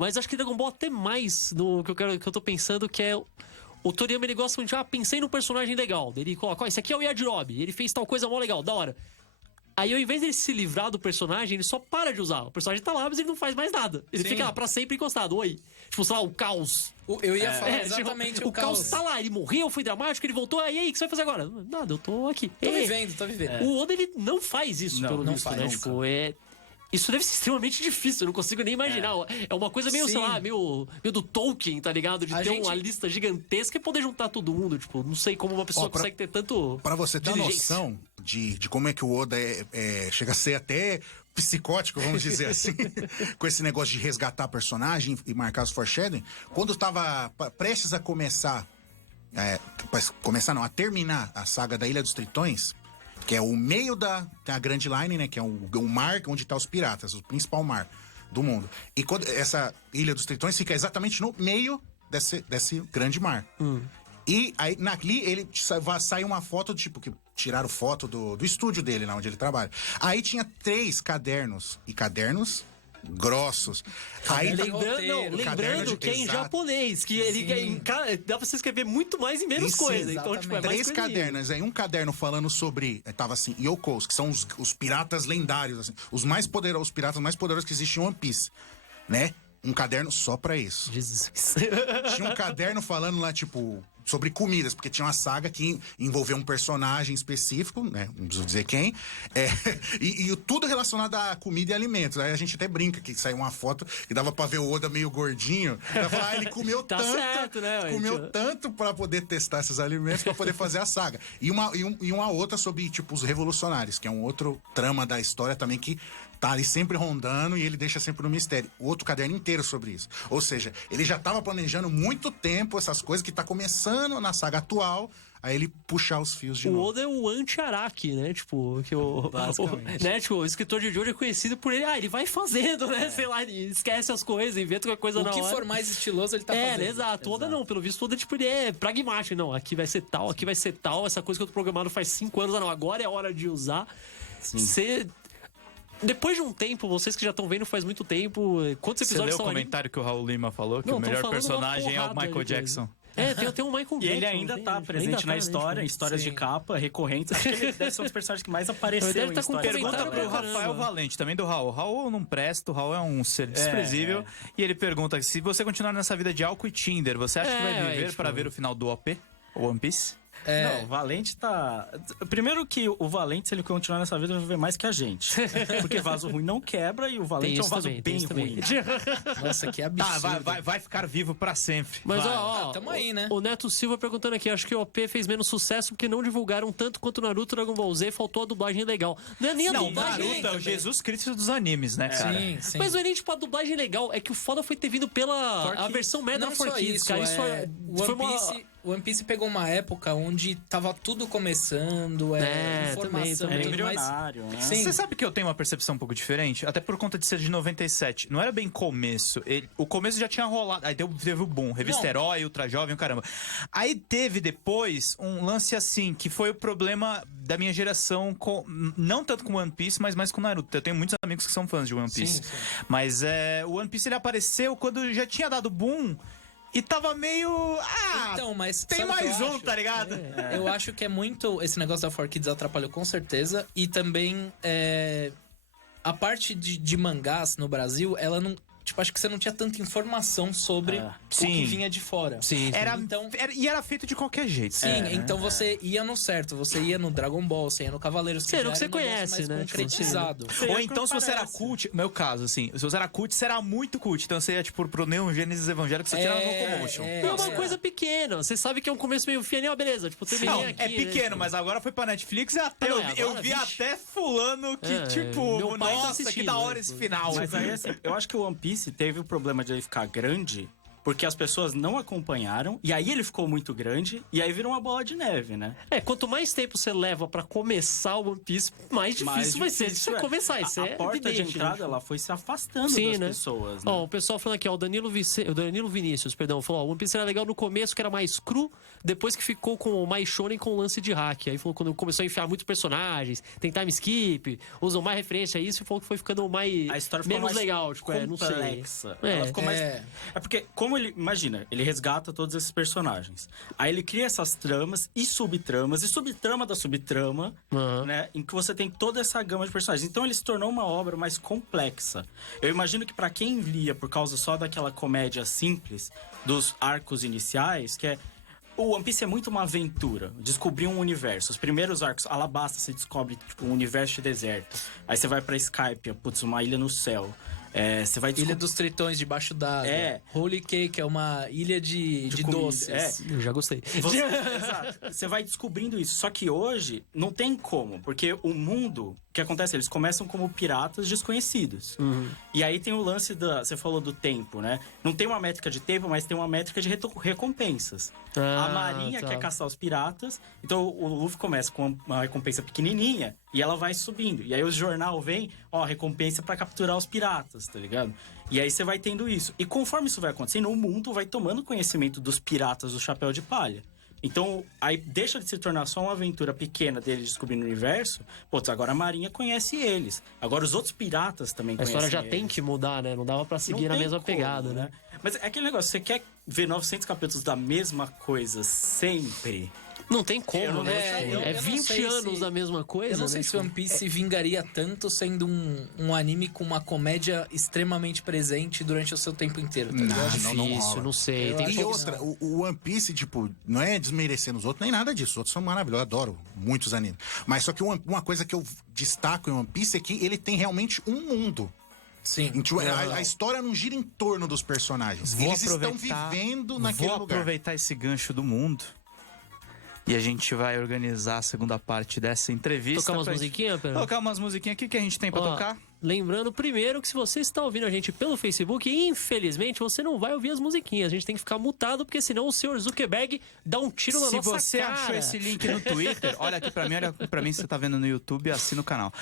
Mas acho que Dragon Ball até mais no que eu tô pensando, que é... O Toriyama, ele gosta muito de, pensei num personagem legal. Ele coloca, esse aqui é o Yajirobe, ele fez tal coisa mó legal, da hora. Aí, ao invés dele se livrar do personagem, ele só para de usar. O personagem tá lá, mas ele não faz mais nada. Ele fica lá pra sempre encostado. Oi. Tipo, sei lá, o Caos. Eu ia falar exatamente tipo, o Caos tá lá, ele morreu, foi dramático, ele voltou. Aí, o que você vai fazer agora? Nada, eu tô aqui. Tô vivendo. O Oda, ele não faz isso, pelo visto, né? Não, tipo, Isso deve ser extremamente difícil, eu não consigo nem imaginar. É uma coisa meio, Sim. sei lá, meio do Tolkien, tá ligado? De A ter gente- uma lista gigantesca e poder juntar todo mundo. Tipo, não sei como uma pessoa consegue ter tanto. Pra você ter uma diligência. noção de como é que o Oda chega a ser até psicótico, vamos dizer assim, com esse negócio de resgatar personagem e marcar os foreshadowing, quando tava prestes a começar, a terminar a saga da Ilha dos Tritões, que é o meio tem a Grand Line, né, que é o mar onde tá os piratas, o principal mar do mundo. E quando essa Ilha dos Tritões fica exatamente no meio desse grande mar. E aí, ali, ele sai uma foto, tipo, que tiraram foto do estúdio dele, lá onde ele trabalha. Aí tinha 3 cadernos, e cadernos grossos. Aí, Caderno de roteiro. caderno Lembrando que é em exato. japonês, que ele dá pra você escrever muito mais e menos Isso, coisa. Então, tipo, é mais 3 coisinha. cadernos. Aí um caderno falando sobre... Tava assim, Yokos, que são os piratas lendários, assim. Os piratas mais poderosos que existem em One Piece. Né? Um caderno só pra isso. Jesus. Tinha um caderno falando lá, tipo... sobre comidas, porque tinha uma saga que envolveu um personagem específico, né? Não preciso dizer quem. E tudo relacionado a comida e alimentos. Aí a gente até brinca que saiu uma foto que dava pra ver o Oda meio gordinho. Ele comeu Tá tanto. certo, né, Comeu gente? tanto pra poder testar esses alimentos, pra poder fazer a saga. E uma outra sobre, tipo, os revolucionários, que é um outro trama da história também que tá ali sempre rondando e ele deixa sempre no mistério. Outro caderno inteiro sobre isso. Ou seja, ele já tava planejando muito tempo essas coisas que tá começando na saga atual, aí ele puxar os fios de O novo. Oda é o anti-Araki, né? Tipo, que Basicamente. né? Tipo, o escritor de Jojo é conhecido por ele. Ele vai fazendo, né? Sei lá, ele esquece as coisas, inventa qualquer coisa O na que hora. for mais estiloso, ele tá Né, fazendo. exato. O Oda não, pelo visto, o Oda, tipo, ele é pragmático. Não, aqui vai ser tal, aqui vai ser tal. Essa coisa que eu tô programado faz 5 anos. Não, agora é hora de usar. Você... Depois de um tempo, vocês que já estão vendo faz muito tempo, quantos Você episódios leu o são ali? comentário que o Raul Lima falou? Que Não, o tô melhor falando uma personagem é o porrada Michael de coisa. Jackson. Tem um Michael E ele Jackson, ainda tem, tá presente ainda na tá, história, né? em histórias Sim. de capa, recorrentes. Acho que ele deve ser um dos personagens que mais apareceu Ele deve em tá com histórias de Pergunta comentário capa. pro pra caramba. Rafael Valente, também do Raul. O Raul não presta, o Raul é um ser desprezível. E ele pergunta, se você continuar nessa vida de álcool e Tinder, você acha que vai viver tipo- para ver o final do OP? One Piece? Não, o Valente tá... Primeiro que o Valente, se ele continuar nessa vida, vai viver mais que a gente. Porque vaso ruim não quebra e o Tem Valente é um isso vaso também, tem bem isso também. ruim. Nossa, que Tá, absurdo. vai ficar vivo pra sempre. Mas Vai. ó, tamo aí, né? O Neto Silva perguntando aqui, acho que o OP fez menos sucesso porque não divulgaram tanto quanto Naruto e Dragon Ball Z, faltou a dublagem legal. Não é nem a Não, dublagem. Naruto é o Jesus Cristo dos animes, né, cara? Sim, sim. Mas não é nem tipo a dublagem legal, é que o foda foi ter vindo pela For a Kids. versão Meta Não for só Kids, isso, cara. Isso foi One Piece, One Piece pegou uma época onde tava tudo começando, informação também. e tudo mais. Embrionário, né? Sim. Você sabe que eu tenho uma percepção um pouco diferente? Até por conta de ser de 97. Não era bem começo. O começo já tinha rolado. Aí teve o boom. Revista Não. Herói, Ultra Jovem, o caramba. Aí teve depois um lance assim, que foi o problema da minha geração, não tanto com One Piece, mas mais com Naruto. Eu tenho muitos amigos que são fãs de One Piece. Sim. Mas o One Piece ele apareceu quando já tinha dado boom e tava meio... Então, mas tem sabe o que mais eu um, acho? tá ligado? Eu acho que é muito. Esse negócio da 4Kids atrapalhou com certeza. E também a parte de mangás no Brasil, ela não. Tipo, acho que você não tinha tanta informação sobre o Sim. que vinha de fora. Sim, Então, E era feito de qualquer jeito. sim, então você ia no certo, você ia no Dragon Ball, você ia no Cavaleiros, Sim, era o que já você era um negócio conhece, mais né? Tipo, concretizado. Ou então, se você era cult, meu caso, assim, se você era cult, você era muito cult. Então você ia, tipo, pro Neon Gênesis Evangélico, você tirava no Locomotion. É uma coisa pequena. Você sabe que é um começo meio fio, beleza. Tipo, terminei Não, aqui. é pequeno, mas agora foi pra Netflix e até não, eu agora, vi vixe. até fulano que, É, tipo, meu pai tá nossa, que assistindo, da hora né? esse final. Mas aí, assim, eu acho que o One Piece teve o problema de ele ficar grande porque as pessoas não acompanharam, e aí ele ficou muito grande, e aí virou uma bola de neve, né? Quanto mais tempo você leva pra começar o One Piece, mais difícil vai ser de você começar. Isso a é porta de evidente, entrada, né? ela foi se afastando Sim, das né? pessoas, né? Ó, o pessoal falando aqui, ó, o Danilo Vinícius, perdão, falou, ó, o One Piece era legal no começo, que era mais cru, depois que ficou com mais shonen com o lance de hack. Aí falou quando começou a enfiar muitos personagens, tem time skip, usam mais referência a isso, e falou que foi ficando mais A história ficou menos mais legal, tipo, não sei. complexa. É. Ela ficou mais... É. É porque, como ele... Imagina, ele resgata todos esses personagens. Aí ele cria essas tramas e subtrama da subtrama, Uhum. né? Em que você tem toda essa gama de personagens. Então ele se tornou uma obra mais complexa. Eu imagino que pra quem lia por causa só daquela comédia simples, dos arcos iniciais, que é... O One Piece é muito uma aventura, descobrir um universo. Os primeiros arcos, Alabasta, você descobre tipo, um universo de deserto. Aí você vai pra Skypiea, putz, uma ilha no céu. Você vai Ilha dos Tritões debaixo d'água. Holy Cake é uma ilha de comida. doces. Eu já gostei. Exato. Você vai descobrindo isso. Só que hoje não tem como, porque o mundo, o que acontece? Eles começam como piratas desconhecidos. E aí tem o lance você falou do tempo, né? Não tem uma métrica de tempo, mas tem uma métrica de recompensas. A Marinha quer caçar os piratas, então o Luffy começa com uma recompensa pequenininha e ela vai subindo. E aí o jornal vem, recompensa pra capturar os piratas, tá ligado? E aí você vai tendo isso. E conforme isso vai acontecendo, o mundo vai tomando conhecimento dos piratas do Chapéu de Palha. Então, aí deixa de se tornar só uma aventura pequena deles descobrindo o universo. Putz, agora a Marinha conhece eles. Agora os outros piratas também A conhecem história já eles. tem que mudar, né? Não dava pra seguir na mesma pegada, né? Mas é aquele negócio, você quer ver 900 capítulos da mesma coisa sempre? Não tem como, né? eu É não 20 sei anos se- da mesma coisa, Eu não né? sei se Tipo, One Piece se vingaria tanto sendo um anime com uma comédia extremamente presente durante o seu tempo inteiro, tá ligado? não difícil, rola. não sei. Eu Tem acho E poucos... outra, o One Piece, tipo, não é desmerecendo os outros, nem nada disso. Os outros são maravilhosos, eu adoro muitos animes. Mas só que uma coisa que eu destaco em One Piece é que ele tem realmente um mundo. Sim. Tipo, a história não gira em torno dos personagens. Eles estão vivendo naquele Vou lugar. aproveitar esse gancho do mundo. E a gente vai organizar a segunda parte dessa entrevista. Tocar umas pra- musiquinhas, Pedro? Tocar umas musiquinhas aqui que a gente tem pra Ó, tocar. Lembrando primeiro que se você está ouvindo a gente pelo Facebook, infelizmente você não vai ouvir as musiquinhas. A gente tem que ficar mutado, porque senão o senhor Zuckerberg dá um tiro na Se nossa você cara. achou esse link no Twitter, olha aqui pra mim, se você tá vendo no YouTube, assina o canal.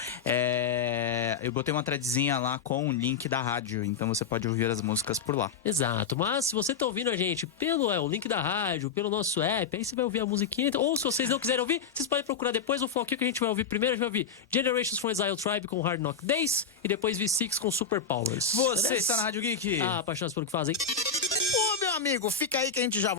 Eu botei uma threadzinha lá com o link da rádio, então você pode ouvir as músicas por lá. Exato, mas se você tá ouvindo a gente pelo o link da rádio, pelo nosso app, aí você vai ouvir a musiquinha. Ou se vocês não quiserem ouvir, vocês podem procurar depois o foquinho que a gente vai ouvir primeiro. A gente vai ouvir Generations from Exile Tribe com Hard Knock Days e depois V6 com Super Powers. Você Beleza? está na Rádio Geek. Apaixonados pelo que fazem. Ô, meu amigo, fica aí que a gente já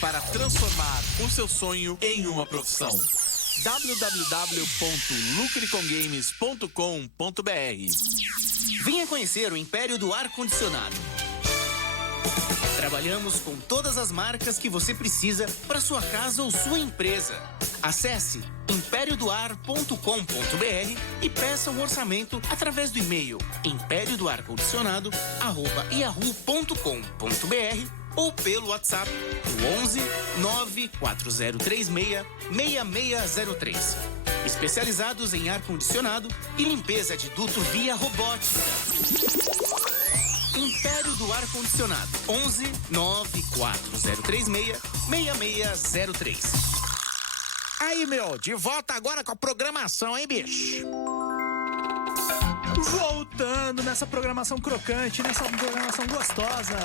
para transformar o seu sonho em uma profissão. www.lucrecongames.com.br. Venha conhecer o Império do Ar-Condicionado. Trabalhamos com todas as marcas que você precisa para sua casa ou sua empresa. Acesse imperiodoar.com.br e peça um orçamento através do e-mail imperiodоар.condicionado@yahoo.com.br ou pelo WhatsApp no 11 94036 6603. Especializados em ar-condicionado e limpeza de duto via robótica. Império do Ar-Condicionado. 11 94036 6603. Aí, meu, de volta agora com a programação, hein, bicho? Voltando nessa programação crocante, nessa programação gostosa.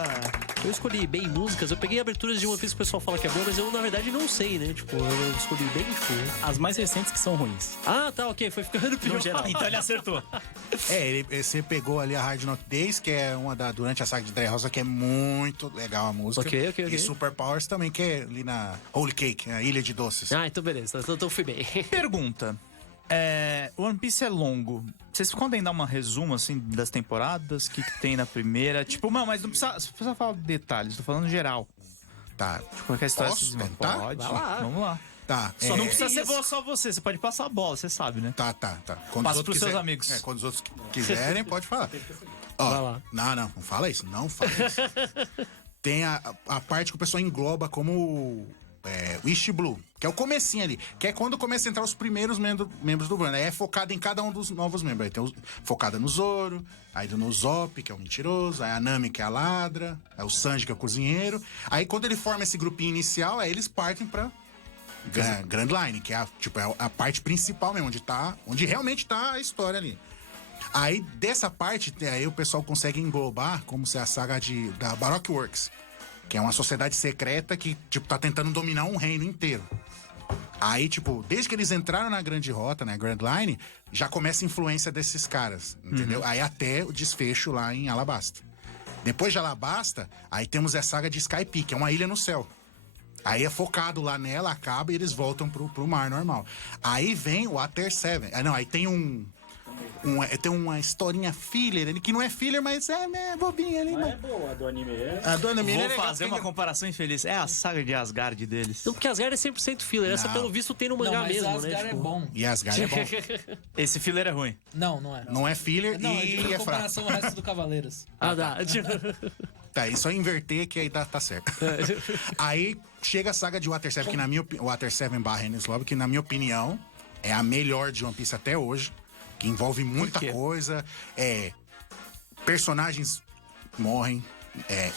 Eu escolhi bem músicas, eu peguei aberturas de One Piece que o pessoal fala que é boa, mas eu na verdade não sei, né? Tipo, eu escolhi bem, tipo. As mais recentes que são ruins. Ah, tá, ok, foi ficando pior. No geral. Então ele acertou. Você pegou ali a Hard Knock Days, que é uma durante a saga de Dressrosa, que é muito legal a música. Ok. E Super Powers também, que é ali na Holy Cake, a Ilha de Doces. Ah, então beleza, então fui bem. Pergunta. One Piece é longo. Vocês podem dar uma resumo, assim, das temporadas? O que tem na primeira? Tipo, mas não precisa falar de detalhes, tô falando geral. Tá. Tipo, qualquer história Posso assim, tentar? pode. Vai lá. Vamos lá. Tá. Só não precisa ser só você pode passar a bola, você sabe, né? Tá. Quando Passa os outros pros seus amigos. Quando os outros quiserem, pode falar. Ó, Vai lá. Não fala isso. Não fala isso. Tem a parte que o pessoal engloba como o East Blue, que é o comecinho ali, que é quando começa a entrar os primeiros membros do bando. Aí é focado em cada um dos novos membros. Aí tem focada no Zoro, aí no Usopp, que é o mentiroso, aí a Nami, que é a ladra, aí o Sanji, que é o cozinheiro. Aí quando ele forma esse grupinho inicial, aí eles partem pra Grand Line, que é a parte principal mesmo, onde realmente tá a história ali. Aí dessa parte, aí o pessoal consegue englobar como se a saga da Baroque Works, que é uma sociedade secreta que, tá tentando dominar um reino inteiro. Aí, desde que eles entraram na Grande Rota, né, Grand Line, já começa a influência desses caras, entendeu? Aí até o desfecho lá em Alabasta. Depois de Alabasta, aí temos a saga de Skypiea, que é uma ilha no céu. Aí é focado lá nela, acaba e eles voltam pro mar normal. Aí vem o Water 7. Aí tem tem uma historinha filler ali, que não é filler, mas é bobinha ali. Mas é boa a do anime. A do anime é Vou legal, fazer uma comparação infeliz. É a saga de Asgard deles. Não, porque Asgard é 100% filler, essa Não. pelo visto tem no Não, mangá mas mesmo, né? Asgard é bom. E Asgard é bom. Esse filler é ruim. Não é. Não é filler Não, eu digo e em é fraco. comparação ao resto do Cavaleiros. Ah, dá. Tá, e só inverter que aí tá certo. Aí chega a saga de Water 7, Water 7 / Enies Lobby, que na minha opinião é a melhor de One Piece até hoje, que envolve muita coisa, personagens morrem,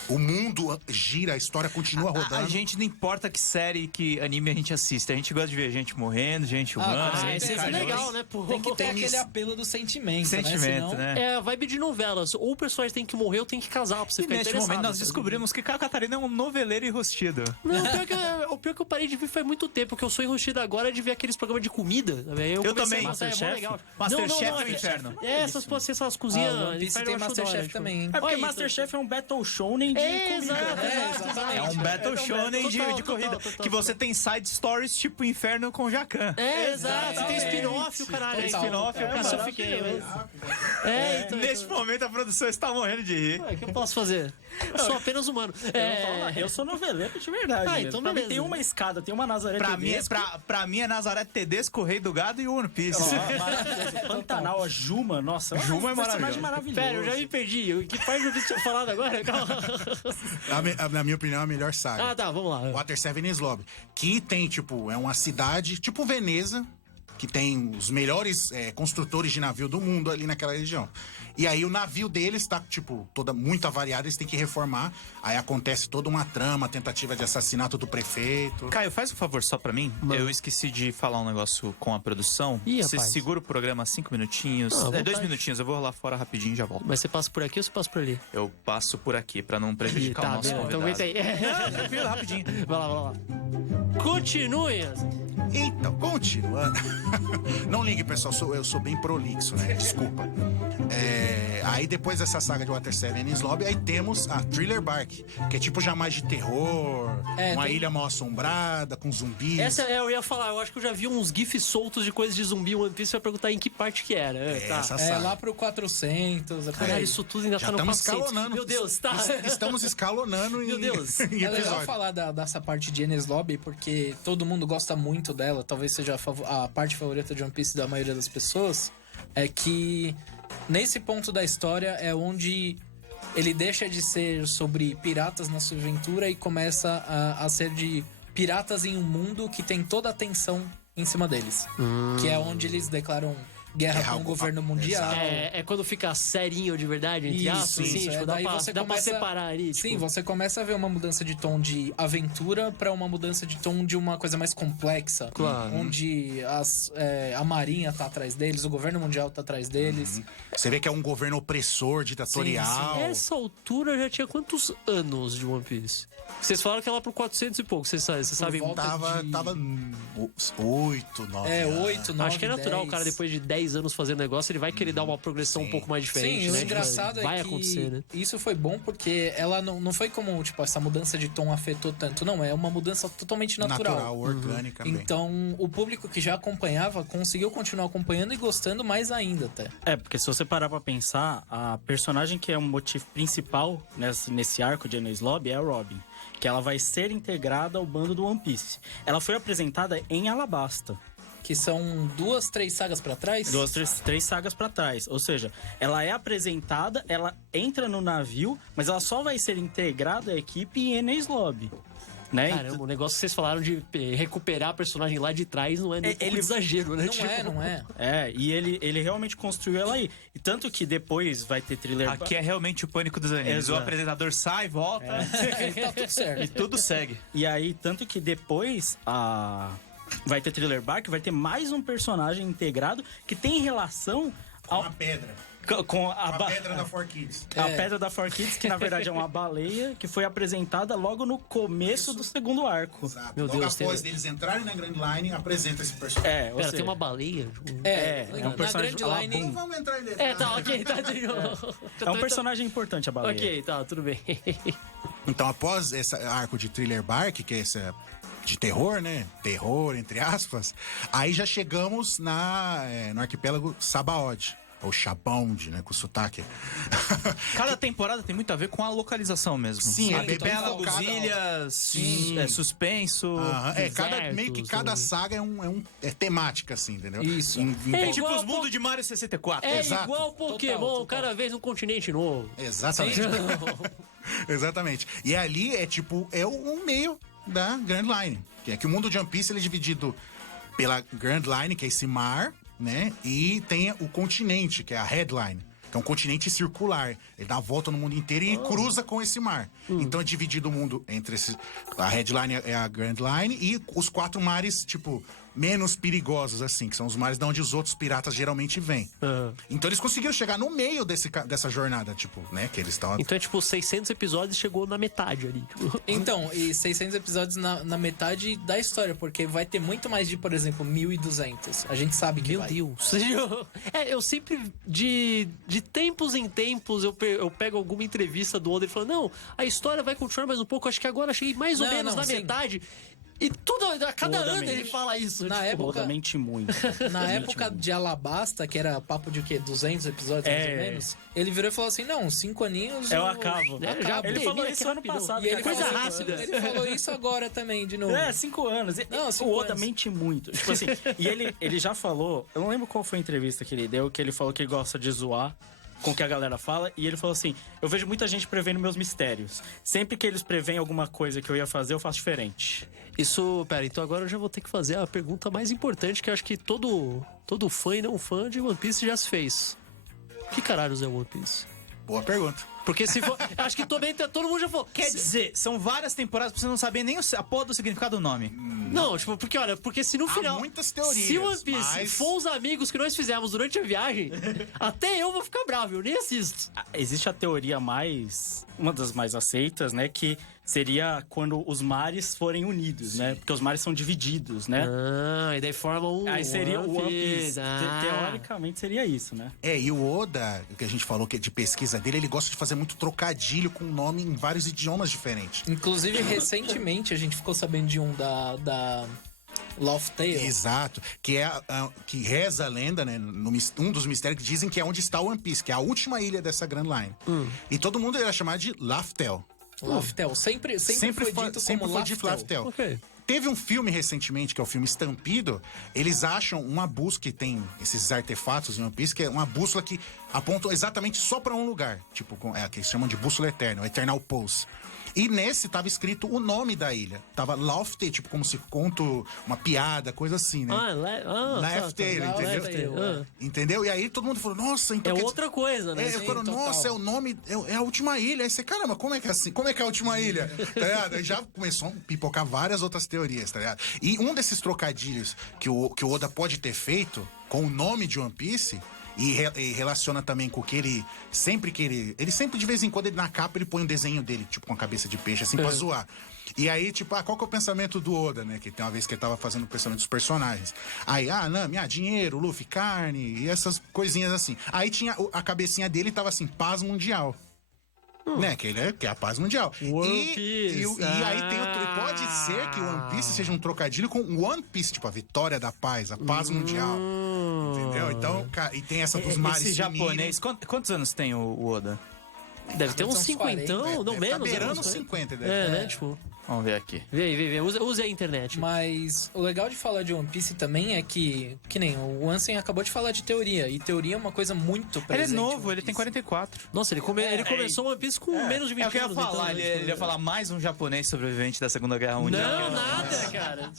o mundo gira, a história continua rodando. A gente não importa que série, que anime a gente assiste. A gente gosta de ver gente morrendo, gente humana. com Isso certeza. é legal, né, pô? Tem que ter aquele apelo do sentimento, Sentimento, né? Senão... né? É a vibe de novelas. Ou o personagem tem que morrer ou tem que casar pra você E ficar neste interessado. momento nós sabe? descobrimos que a Catarina é um noveleiro enrustido. Não, o pior que eu parei de ver faz muito tempo. O que eu sou enrustido agora é de ver aqueles programas de comida. Eu também. Masterchef é Masterchef não, é o inferno. essas coisas One Piece tem Masterchef também, hein? É porque Olha, Masterchef é um Battle Shonen de comida. Exato. É um battle shonen de corrida. Que você tem side stories tipo Inferno com Jacan. Exato. Você tem spin-off, o caralho. Tem spin-off, Eu cara. fiquei. Então. Neste momento a produção está morrendo de rir. O que eu posso fazer? Eu sou apenas humano. Eu sou noveleiro de verdade. Ah, mesmo. então Pra mim beleza. tem uma escada, tem uma Nazaré Pra mim, Tedesco. pra mim é Nazaré Tedesco, Rei do Gado e One Piece. Ó, maravilhoso. Pantanal, a Juma, nossa. Juma é um personagem maravilhoso. maravilhoso. Pera, eu já me perdi. Que parte eu vi você tinha falado agora? Calma. Na minha opinião, é a melhor saga. Ah, tá, vamos lá. Water 7 Enies Lobby, que tem, é uma cidade, tipo Veneza, que tem os melhores construtores de navio do mundo ali naquela região. E aí o navio deles tá, toda muito avariado, eles têm que reformar. Aí acontece toda uma trama, tentativa de assassinato do prefeito. Caio, faz um favor só pra mim. Eu esqueci de falar um negócio com a produção. Ih, Você rapaz. segura o programa 5 minutinhos. Ah, à 2 vontade. minutinhos, eu vou lá fora rapidinho e já volto. Mas você passa por aqui ou você passa por ali? Eu passo por aqui pra não prejudicar o nosso beleza. Então convidado. aguenta aí. Não, tranquilo, rapidinho. Vai lá. Continue. Então, continuando. Não ligue, pessoal, eu sou bem prolixo, né? Desculpa. Aí depois dessa saga de Water 7 Enies Lobby, aí temos a Thriller Bark, que é tipo já mais de terror, uma ilha mal assombrada, com zumbis. Essa eu ia falar, eu acho que eu já vi uns gifs soltos de coisas de zumbi One Piece, eu ia perguntar em que parte que era. Essa É saga. lá pro 400, é por Cara, aí. isso tudo ainda Já tá no estamos 400. escalonando. Meu Deus, tá. Estamos escalonando Meu Deus. em É legal episódio. falar dessa parte de Enies Lobby, porque todo mundo gosta muito dela, talvez seja a parte favorita de One Piece da maioria das pessoas, é que nesse ponto da história é onde ele deixa de ser sobre piratas na sua aventura e começa a ser de piratas em um mundo que tem toda a atenção em cima deles. Que é onde eles declaram guerra com o governo mundial. É quando fica serinho de verdade, entre aspas, assim, tipo, dá Daí pra, você dá pra começa- separar ali. Sim, tipo. você começa a ver uma mudança de tom de aventura pra uma mudança de tom de uma coisa mais complexa. Claro. Onde a marinha tá atrás deles, o governo mundial tá atrás deles. Você vê que é um governo opressor, ditatorial. Essa altura já tinha quantos anos de One Piece? Vocês falaram que é lá pro 400 e pouco, vocês sabem? volta Tava, de- tava 8, 9 8, 9, Acho que é natural, 10. o cara depois de 10 anos fazendo negócio, ele vai querer dar uma progressão um pouco mais diferente, Sim, né? o engraçado vai é que acontecer, né? isso foi bom porque ela não foi como, tipo, essa mudança de tom afetou tanto. Não, é uma mudança totalmente natural. orgânica. bem. Então, o público que já acompanhava conseguiu continuar acompanhando e gostando mais ainda até. Porque se você parar pra pensar, a personagem que é o motivo principal nesse arco de Enies Lobby é a Robin. Que ela vai ser integrada ao bando do One Piece. Ela foi apresentada em Alabasta. Que são 2, 3 sagas pra trás. 2, 3 sagas pra trás. Ou seja, ela é apresentada, ela entra no navio, mas ela só vai ser integrada à equipe em Enies Lobby. Né? Caramba, o negócio que vocês falaram de recuperar a personagem lá de trás não é nem Ele- exagero, né? Não é. E ele realmente construiu ela aí. E tanto que depois vai ter thriller. Aqui é realmente o pânico dos animes. Exato. O apresentador sai, volta Tá tudo certo. e tudo segue. E aí, tanto que depois vai ter Thriller Bark, vai ter mais um personagem integrado que tem relação Uma pedra. com A pedra da 4Kids. a Pedra da 4Kids, que na verdade é uma baleia que foi apresentada logo no começo do segundo arco. Exato. Meu Logo Deus, após tem- eles entrarem na Grand Line, apresenta esse personagem. Ou Pera, seja, tem uma baleia? um na personagem Grand Line. Não vamos entrar nele. Tá, ok, tá. é um personagem importante a baleia. Ok, tá, tudo bem. Então, após esse arco de Thriller Bark, que é esse de terror, né? Terror, entre aspas. Aí já chegamos no arquipélago Sabaody. Ou Chabonde, né? Com sotaque. Cada temporada tem muito a ver com a localização mesmo. Sim, é bem Arquipélagos, focada- ilhas, suspenso. Aham, meio que Desertos, cada né? saga é temática, assim, entendeu? Isso. É É tipo igual os mundos de Mario 64. É Exato. igual Pokémon, Total. cada vez um continente novo. Exatamente. Exatamente. E ali é o meio da Grand Line. Que é que o mundo de One Piece ele é dividido pela Grand Line, que é esse mar, né? E tem o continente, que é a Headline. Que é um continente circular. Ele dá a volta no mundo inteiro e cruza com esse mar. Então é dividido o mundo entre a Headline é a Grand Line e os 4 mares, tipo, menos perigosos, assim, que são os mares de onde os outros piratas geralmente vêm. Então eles conseguiram chegar no meio dessa jornada, tipo, né? Que eles estão. Então é tipo 600 episódios chegou na metade ali. Tipo. Então, e 600 episódios na metade da história, porque vai ter muito mais de, por exemplo, 1.200. A gente sabe que Meu vai. Deus. Eu sempre, de tempos em tempos, eu pego alguma entrevista do Oda e falo, não, a história vai continuar mais um pouco, acho que agora cheguei mais ou Não, menos não, na sim. metade. E a cada Oda ano mente. ele fala isso. Na tipo, época- Oda mente muito. Na época de Alabasta, que era papo de o quê? 200 episódios, mais ou menos? Ele virou e falou assim, não, 5 aninhos... Eu acabo. É, acabo. Ele falou Bem, isso que ano rapidão. passado. E ele que Coisa acaba rápida. Ele falou isso agora também, de novo. 5 anos. Não, 5 o Oda anos. mente muito. Tipo assim, e ele já falou, eu não lembro qual foi a entrevista que ele deu, que ele falou que ele gosta de zoar com o que a galera fala, e ele falou assim, eu vejo muita gente prevendo meus mistérios. Sempre que eles preveem alguma coisa que eu ia fazer, eu faço diferente. Isso, pera, então agora eu já vou ter que fazer a pergunta mais importante que eu acho que todo fã e não fã de One Piece já se fez. Que caralhos é One Piece? Boa pergunta. Porque se for. Acho que também todo mundo já falou. Quer dizer, são várias temporadas pra você não saber nem a porra do significado do nome. Não, tipo, porque se no final. muitas teorias, Se One Piece mas- for os amigos que nós fizemos durante a viagem, até eu vou ficar bravo, eu nem assisto. Existe a teoria uma das mais aceitas, né, que seria quando os mares forem unidos, né? Porque os mares são divididos, né? Ah, e daí forma um... Aí seria o One Piece. Ah. Teoricamente seria isso, né? E o Oda, que a gente falou que é de pesquisa dele, ele gosta de fazer muito trocadilho com o nome em vários idiomas diferentes. Inclusive, recentemente, a gente ficou sabendo de um da Laugh Tale. Exato, que é que reza a lenda, né? Um dos mistérios que dizem que é onde está o One Piece, que é a última ilha dessa Grand Line. E todo mundo ia chamar de Laftel. Laftel. Sempre foi dito como dito Laftel. Laftel. Ok. Teve um filme recentemente, que é o filme Estampido. Eles acham uma bússola que tem esses artefatos em One Piece, que é uma bússola que aponta exatamente só pra um lugar. Tipo, que eles chamam de bússola eterna, o Eternal Pulse. E nesse tava escrito o nome da ilha. Tava Lofty, tipo, como se conto uma piada, coisa assim, né? Laftel, entendeu? Entendeu? E aí todo mundo falou, nossa, então... É outra coisa, né? Sim, falou, nossa, é o nome, é a última ilha. Aí você, caramba, como é que é assim? Como é que é a última ilha? Tá ligado? Aí já começou a pipocar várias outras teorias, tá ligado? E um desses trocadilhos que o Oda pode ter feito com o nome de One Piece... E relaciona também com o que ele sempre de vez em quando, ele, na capa, ele põe um desenho dele, tipo, com a cabeça de peixe, assim, pra zoar. E aí, tipo, qual que é o pensamento do Oda, né? Que tem uma vez que ele tava fazendo o pensamento dos personagens. Aí, Nami, dinheiro, Luffy, carne, e essas coisinhas assim. Aí tinha a cabecinha dele, tava assim, paz mundial. Né? Que é a paz mundial. E aí pode ser que o One Piece seja um trocadilho com One Piece, tipo, a vitória da paz, a paz mundial. Entendeu? Então, e tem essa dos mares. Esse japonês, quantos anos tem o Oda? Deve ter uns 50, não menos. Tá beirando 50, deve ter. né? Tipo... Vamos ver aqui. Vê. Use a internet. Mas o legal de falar de One Piece também é que nem o Ansem acabou de falar de teoria. E teoria é uma coisa muito presente. Ele é novo, ele tem 44. Nossa, ele começou One Piece com menos de 20 anos. É o que eu ia falar, então, ele ia falar mais um japonês sobrevivente da Segunda Guerra Mundial. Não, nada, cara.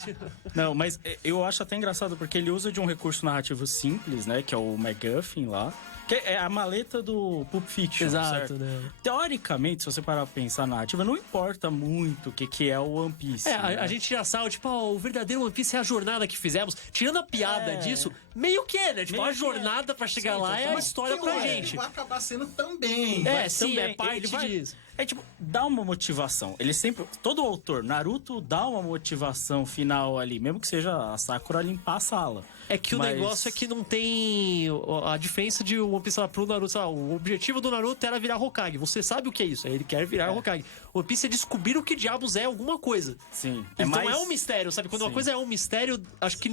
Não, mas eu acho até engraçado, porque ele usa de um recurso narrativo simples, né? Que é o MacGuffin lá. Que é a maleta do Pulp Fiction. Exato, certo? né? Teoricamente, se você parar pra pensar na narrativa, não importa muito o que é o One Piece. Né? Né? A gente já sabe, tipo, o verdadeiro One Piece é a jornada que fizemos. Tirando a piada disso, meio que é, né? Tipo, a jornada pra chegar lá é a história pra gente. Vai acabar sendo também. É parte disso. É tipo, dá uma motivação. Ele sempre... Todo autor, Naruto, dá uma motivação final ali. Mesmo que seja a Sakura limpar a sala. É que o negócio é que não tem... A diferença de One Piece lá pro Naruto... o objetivo do Naruto era virar Hokage. Você sabe o que é isso. Ele quer virar Hokage. O One Piece é descobrir o que diabos é alguma coisa. Sim. Então é um mistério, sabe? Quando uma coisa é um mistério, acho que...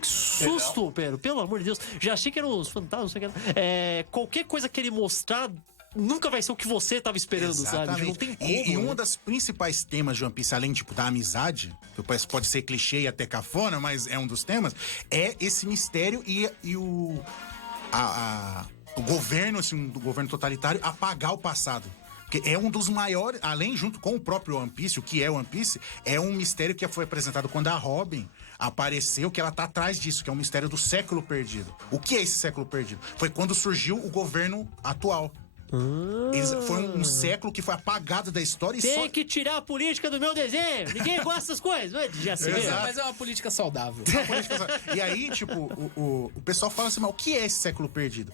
Que susto, Pedro. Pelo amor de Deus. Já achei que eram os fantasmas. Não sei o que era. Qualquer coisa que ele mostrar... Nunca vai ser o que você tava esperando, sabe? Não tem como. E um dos principais temas de One Piece, além tipo, da amizade, que pode ser clichê e até cafona, mas é um dos temas, é esse mistério e o governo, assim, do governo totalitário, apagar o passado. Porque é um dos maiores, além junto com o próprio One Piece, o que é One Piece, é um mistério que foi apresentado quando a Robin apareceu, que ela tá atrás disso, que é um mistério do século perdido. O que é esse século perdido? Foi quando surgiu o governo atual. Foi um século que foi apagado da história e Tem que tirar a política do meu desenho. Ninguém gosta dessas coisas. Já se vê. Mas é uma política saudável. E aí, tipo, o pessoal fala assim, mas o que é esse século perdido?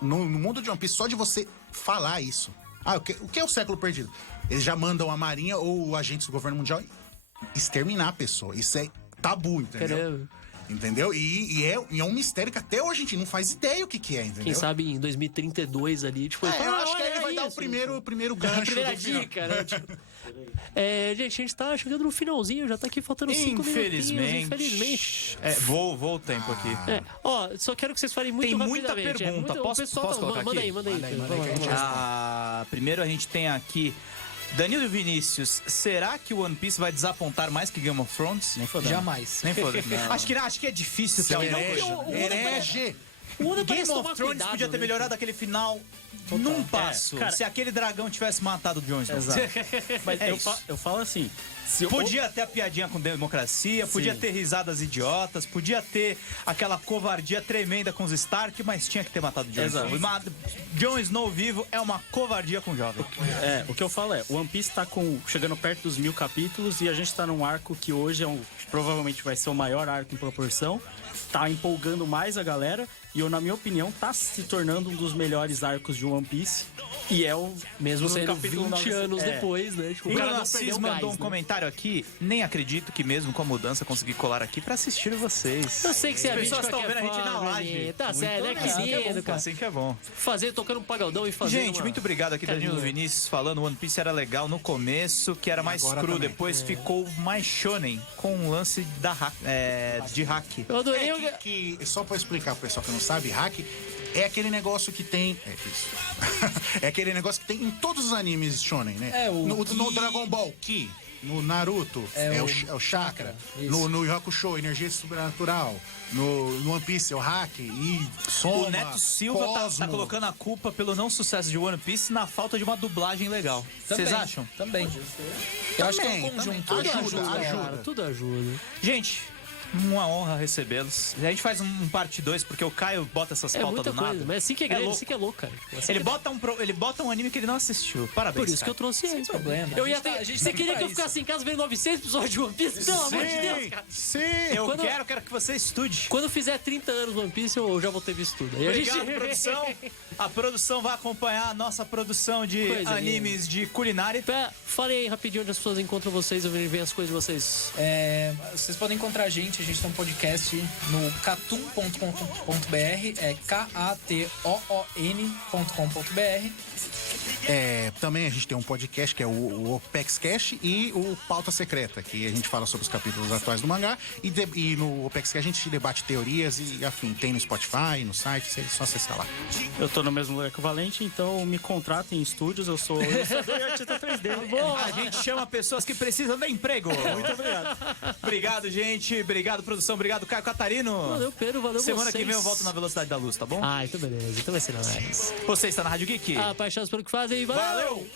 No mundo de One Piece, só de você falar isso. O que é o século perdido? Eles já mandam a marinha ou agentes do governo mundial exterminar a pessoa. Isso é tabu, entendeu? Caramba. Entendeu? E é um mistério que até hoje a gente não faz ideia o que é, entendeu? Quem sabe em 2032 ali, tipo... eu acho que aí ele vai dar o primeiro gancho. A primeira dica, né? Tipo, gente, a gente tá chegando no finalzinho, já tá aqui faltando 5 minutinhos, infelizmente. Vou o tempo aqui. Só quero que vocês falem muito rapidamente. Tem muita pergunta. Posso colocar manda aqui? aí. Manda aí. Primeiro a gente tem aqui Danilo Vinícius, será que o One Piece vai desapontar mais que Game of Thrones? Nem fodendo. Jamais. Nem fodendo. Acho que é difícil ter herege. Game of Thrones podia ter melhorado aquele final num passo. Se aquele dragão tivesse matado o Jon Snow. Exato. Mas eu falo assim... Podia ter a piadinha com democracia, podia ter risadas idiotas, podia ter aquela covardia tremenda com os Stark, mas tinha que ter matado o Jon Snow. Jon Snow vivo é uma covardia com o jovem. O que eu falo é, o One Piece tá chegando perto dos 1000 capítulos e a gente tá num arco que hoje provavelmente vai ser o maior arco em proporção. Tá empolgando mais a galera. E na minha opinião, tá se tornando um dos melhores arcos de One Piece. E é o Mesmo no sendo capítulo 20 9, anos é. depois, né? Tipo, O o cara Bruno não Assis perdeu o mandou gás, um né? comentário aqui. Nem acredito que mesmo com a mudança consegui colar aqui pra assistir vocês. Eu sei que você é As amigo de pessoas estão qualquer vendo a gente na forma, live. né? Tá certo, é que Assim que é lindo, bom, cara. assim que é bom. Fazer, tocando um pagodão e fazer Gente, muito obrigado aqui, Danilo carinha. Vinícius, falando One Piece era legal no começo, que era mais agora cru, também. depois ficou mais shonen, com um lance de hack. Eu adorei o... Só pra explicar pro pessoal que não sabe, hack é aquele negócio que tem. É isso. É aquele negócio que tem em todos os animes shonen, né? É, o no Ki. Dragon Ball, Ki. No Naruto, É é o o Chakra. Isso. No Yu Hakusho, Energia Sobrenatural. No One Piece, é o Hack. E Soma, O Neto Silva tá Cosmo. colocando a culpa pelo não sucesso de One Piece na falta de uma dublagem legal. Vocês Também, acham? Também. Eu acho que é um Também, conjunto. também. Tudo Ajuda, cara, ajuda. tudo ajuda. Gente, uma honra recebê-los. A gente faz um parte 2, porque o Caio bota essas É pautas muita do coisa, nada. mas assim que é É grande, louco. assim que é louco, cara. Assim Ele que é- bota um anime que ele não assistiu. Parabéns, Por isso que eu cara. trouxe ele. Sem problema. Eu A ia gente tá- ter... a gente Você tá queria pra que eu isso. ficasse em casa vendo 900 episódios de One Piece? Pelo amor de Deus, cara. Sim! Eu Quando- quero que você estude. Quando fizer 30 anos One Piece, eu já vou ter visto tudo. Aí a Obrigado, gente... produção. A produção vai acompanhar a nossa produção de Coisa animes de culinária. Fale aí rapidinho onde as pessoas encontram vocês, eu vejo as coisas de vocês. Vocês podem encontrar a gente tem um podcast no catum.com.br, é katoon.com.br. Também a gente tem um podcast que é o Opex Cash e o Pauta Secreta, que a gente fala sobre os capítulos atuais do mangá. E no Opex Cash a gente debate teorias e afim. Tem no Spotify, no site, é só acessar lá. Eu tô no mesmo lugar que o Valente, então me contratem em estúdios, eu sou ilustrador e artista 3D. A gente chama pessoas que precisam de emprego. Muito obrigado. Obrigado, gente. Obrigado, produção. Obrigado, Caio Catarino. Valeu, Pedro, valeu Semana vocês. que vem eu volto na Velocidade da Luz, tá bom? Ah, então beleza, então vai ser nóis. Você está na Rádio Geek. Apaixonados pelo que fazem, valeu! Valeu!